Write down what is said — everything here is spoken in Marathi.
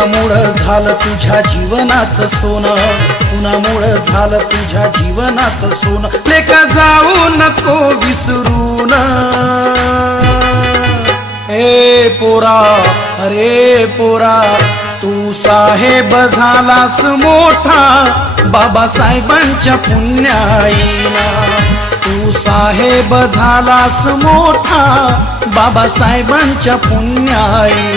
कुणामुळं झालं तुझ्या जीवनाचं सोनं, कुणामुळं झालं तुझ्या जीवनाचं सोनं, लेका जाऊ नको विसरून. ए पोरा, अरे पोरा, तू साहेब झालास मोठा बाबासाहेबांच्या पुण्याईना. तू साहेब झालास मोठा बाबासाहेबांच्या पुण्याईना.